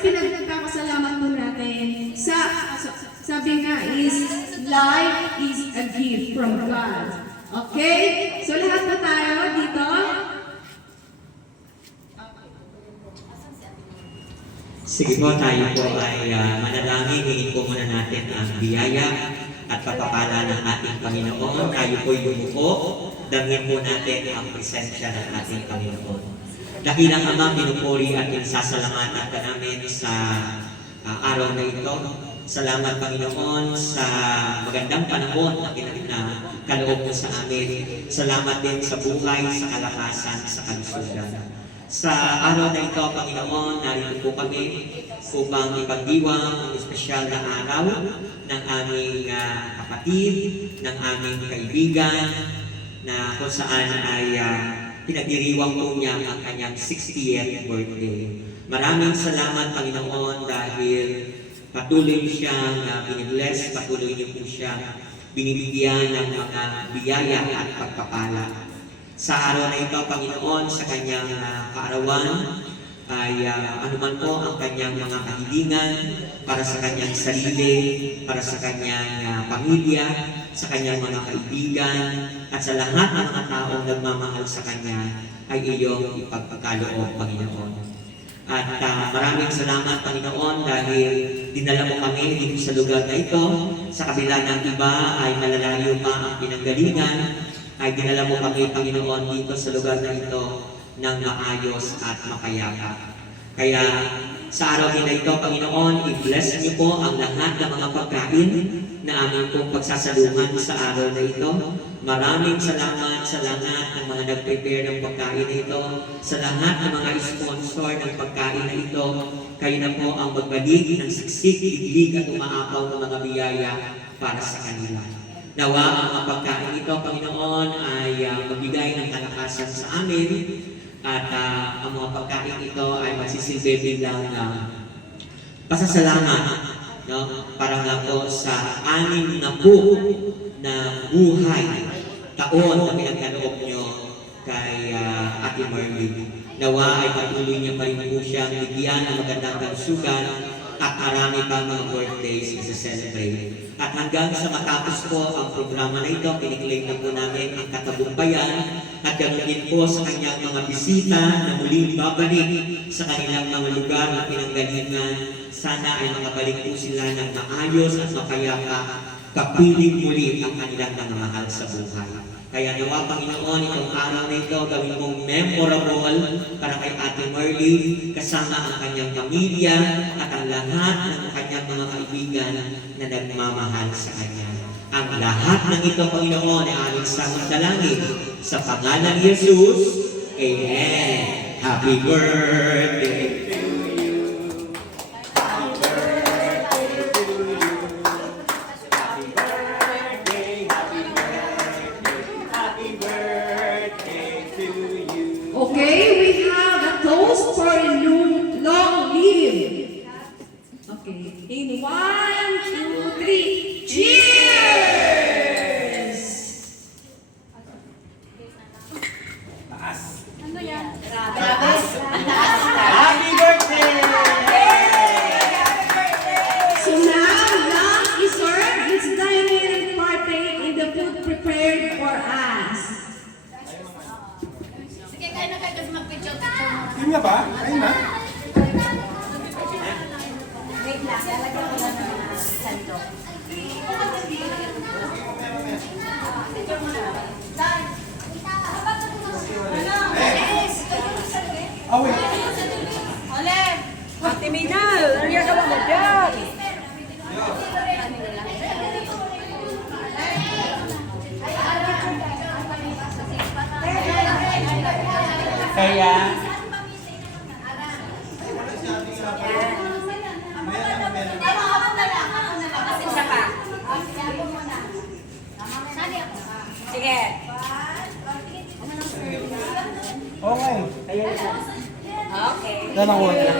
pinagkakasalamat po natin sabi nga is, life is a gift from God. Okay? So lahat po tayo dito. Sige po, tayo po ay manalangin. Hingin po muna natin ang biyaya at pagpapala ng ating Panginoon. Tayo po yumuko. Damhin po natin ang presensya ng ating Panginoon. Dakilang Ama, pinupuri at pinasasalamatan ka namin sa araw na ito. Salamat, Panginoon, sa magandang panahon na kaloob mo sa amin. Salamat din sa buhay, sa kalakasan, sa kalusugan. Sa araw na ito, Panginoon, narito po kami upang ipagdiwang ang espesyal na araw ng aming kapatid, ng aming kaibigan, na kung saan ay pinagdiriwang po niya ang kanyang 60th birthday. Maraming salamat, Panginoon, dahil patuloy siyang binibless, patuloy niyo po siyang binibigyan ng mga biyaya at pagpapala. Sa araw na ito, Panginoon, sa kanyang kaarawan, ay anuman po ang kanyang mga kahilingan para sa kanyang sarili, para sa kanyang pamilya, sa kanyang mga kaibigan, at sa lahat ng mga taong nagmamahal sa kanya, ay iyong ipagpagkaloob, Panginoon. At maraming salamat, Panginoon, dahil dinala mo kami dito sa lugar na ito. Sa kabila ng iba ay malalayo pa ang pinanggalingan, ay dinala mo kami, Panginoon, dito sa lugar na ito ng maayos at makayapa. Kaya sa araw din na ito, Panginoon, i-bless niyo po ang lahat ng mga pagkain na aming pong pagsasalungan sa araw na ito. Maraming salamat sa lahat ng mga nag-prepare ng pagkain na ito, sa lahat ng mga sponsor ng pagkain na ito. Kayo na po ang magbalik ng siksik, iglig at umaapaw ng mga biyaya para sa kanila. Nawa ang mga pagkain ito, Panginoon, ay magbigay ng kalakasan sa amin, at ang mga pagkain ito ay magsisilbi bilang pasasalamat, no? Para nga po sa 6 na buhay taon na pinagkaloob nyo kay Ate Marlene. Nawa ay patuloy niya pa rin po siyang bigyan ng magandang kalusugan at marami pang mga birthdays na celebrate. At hanggang sa matapos po ang programa na ito, piniklaim na po namin ang katagumpayan at ganoon din po sa kanyang mga bisita na muling babalik sa kanilang mga lugar na pinanggalingan. Sana ay makabalik po sila ng maayos at makayapa, kapiling muli ang kanilang mga mahal sa buhay. Kaya nawa, Panginoon, itong araw na ito gawin mong memorable para kay Ate Marlene, kasama ang kanyang pamilya at ang lahat ng kanyang mga kaibigan na nagmamahal sa kanya. Ang lahat ng ito, Panginoon, ay aming samang-dalangin sa pangalan ni Jesus. Amen. Happy birthday! Okay, we have a toast for long live. Okay, in 1, 2, 3, cheers! Ano yan? Happy birthday! So now, lunch is served. It's time to partake in the food prepared for us. Sige, kaya na kayo kasi mag-picture-picture mo. Yun nga ba? Ayun na. Wait lang, lalagyan ko lang ng sandok. Picture mo na. Yes! Oh, wait. Ole! Ate Minal, ano yung gawa mo dyan? Kaya, Isa pa. Sige. okay. Okay. Ganang water.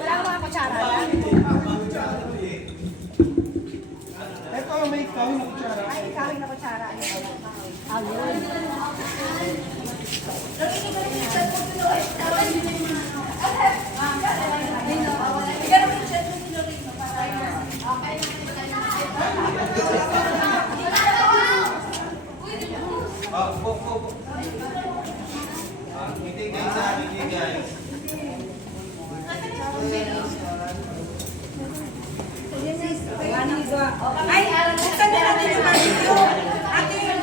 Wala ka mga kutsara. Ito, may ikaw yung kutsara. Ay, buksan na natin yung video. Ate, yan.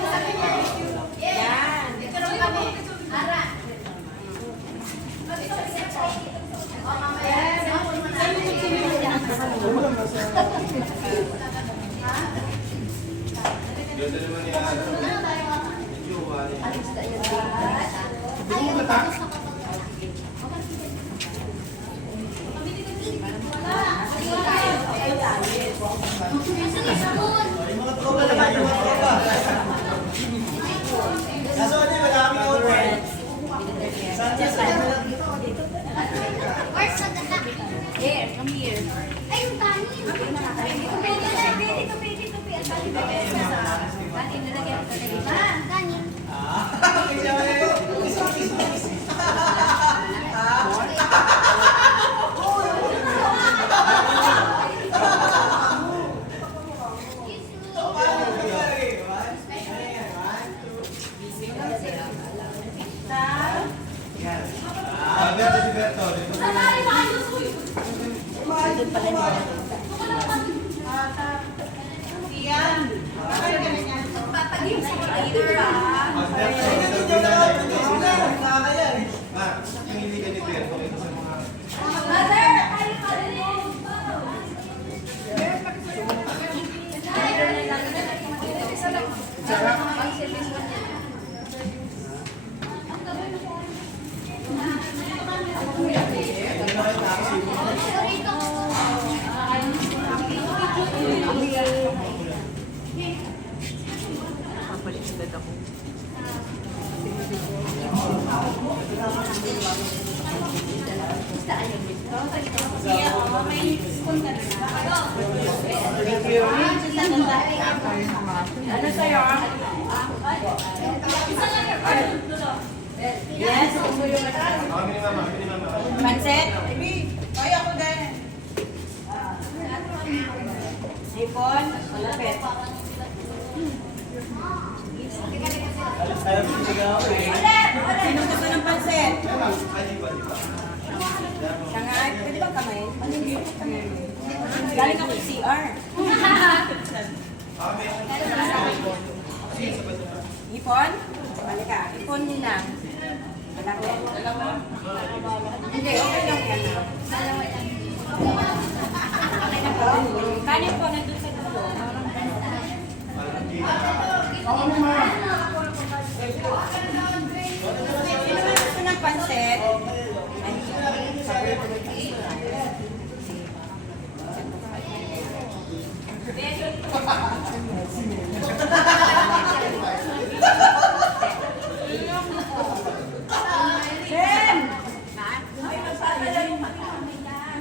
Here, come here. Ay, yung kanin. Kanin nalagyan ko na iba. Kanin. Ano sa'yo? Yes. Pansit? Ay, ako din. Sipon? Malapit. Sino gusto ng pansit? Sangay? Pwede ba kamay? Galing ako sa CR. Ipon? Balik ka. Ipon din lang. Malaki. Hindi, okay lang yan. Okay na po. Kanin po, nandun sa dulo. Sino ba gusto ng pansit? Jen!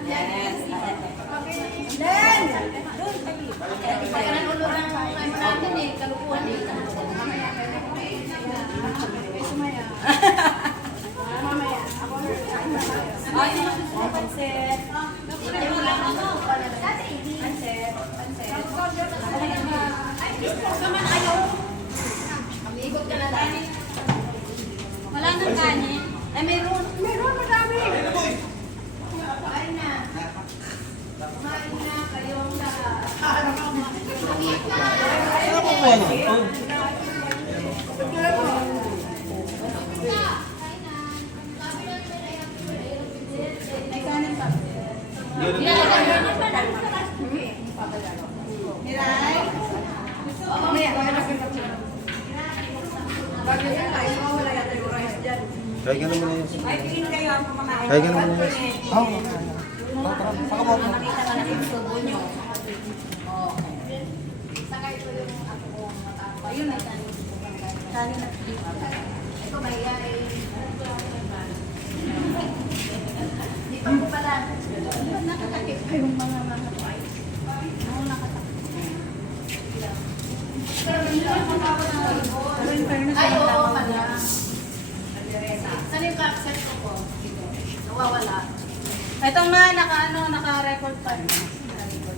Yes. Jen! Doon, tabi. Ay, sino gusto ng pansit? Wala nang kanin. Ay, meron. Meron, madami. Kumain na. Kumain na kayong lahat. May kanin pa. Miray? Mamaya, bago yan, ay mawala yata yung rice dyan. Kaya ganun mo na yun. Ay, piliin kayo ang kumakain. Kaya ganun mo na yun. Oo. Saka mo. Nakita ka na yung subo nyo. Okay. Sakay ko yung ako ko. Ayun na. Kanin na. Ito may Dito ko pala. Nakatakip kayong mga price. Oo, nakatakip. Pero in fairness, Ay, oo, tama pala. na. Saan yung capset ko po? Nawawala. Ito nga, naka-record pa.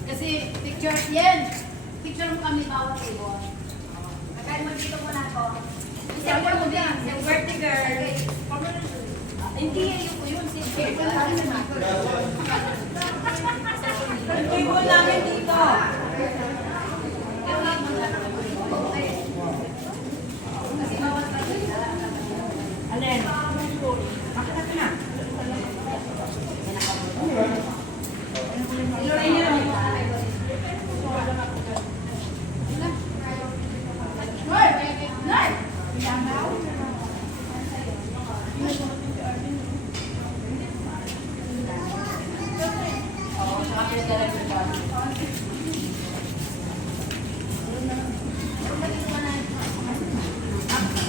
Kasi picture, yan. Picture mo kami bawat table. Kakain mo dito muna ako. Kasi ako mo din. Yung vertical. Hindi, yung Ang table namin dito. Alin? Bakit na? Iluray niyo lang.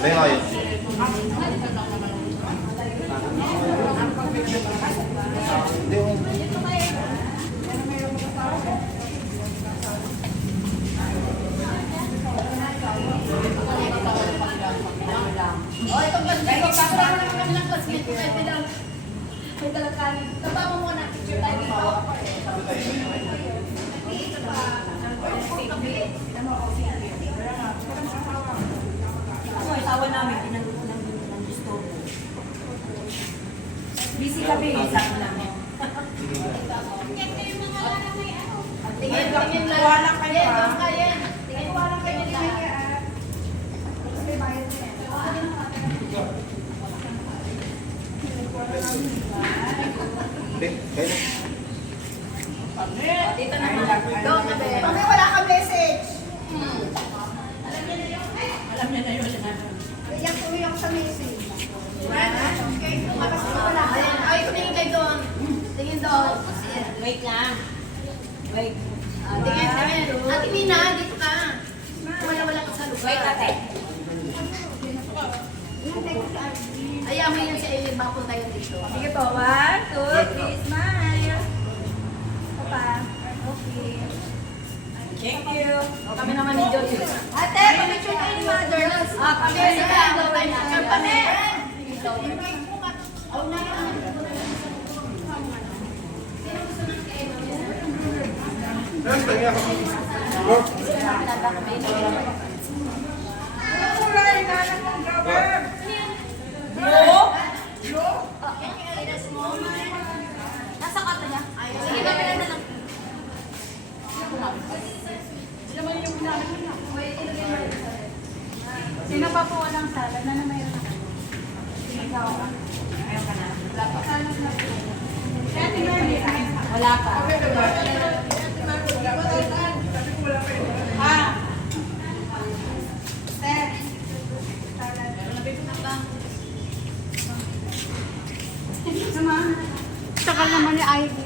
May ayos. Hindi ko. Oh, itong ganda. Para naman kami ng classmate ko. Pwede lang. May dalang kanin. Taba mo muna. Picture tayo dito. Dito pa. Ako, isawa namin, tinanong ng gusto. Busy kami, sabi namin. Tingin lang. Wala kayo, Yen, ha? doon ka, Yen. Tingin wala kayo lang. Hindi, kayo. Dito na. Doon ka, Be. Mami, wala kang message. Alam niya na yun. Iyak tuloy ako sa message. Okay, tumakas ko wala. Ay, tumingin kayo doon. Tingin doon. Wait lang. Wait. Tingin, tingin. Ate Mina, dito ka. Wala ka sa lugar. Wait, ate. Ayaw mo yan si Eileen, bako tayo dito. Sige po, 1, 2, 3, smile. Papa. Okay. Thank you. Kami naman ni Joy. Ate, pamitsyon kayo ni Mother. Kami sa tayo. Picture pa na. Yes, tingnan ako. Nasa kata niya. Sige, kami na lang. Sino pa po walang salad na mayroon ako? Ayaw ka na. Wala pa. Ah. Takal naman ni ID.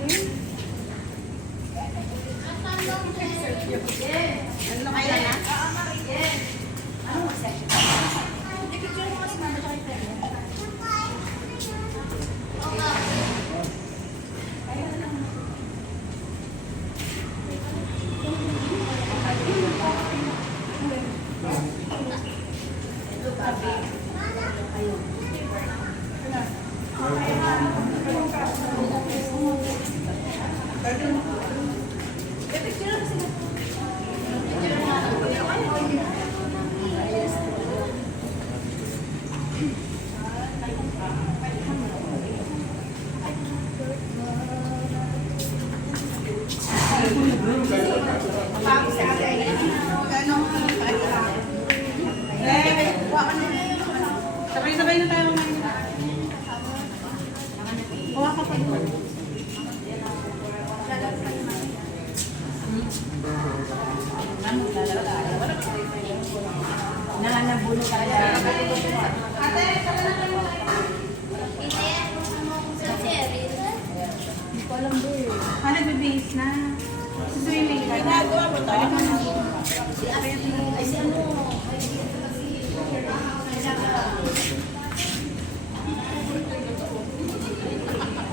Sabay-sabay na tayo ngayon. Kuha ka pa doon. Nananabulo ka na. Hindi ko alam doon eh. Nagbe-base na. Swimming ka. Ginagawa mo tayo. Ay, si ano?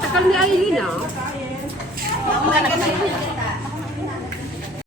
Takal ni Aileen ah. Ako na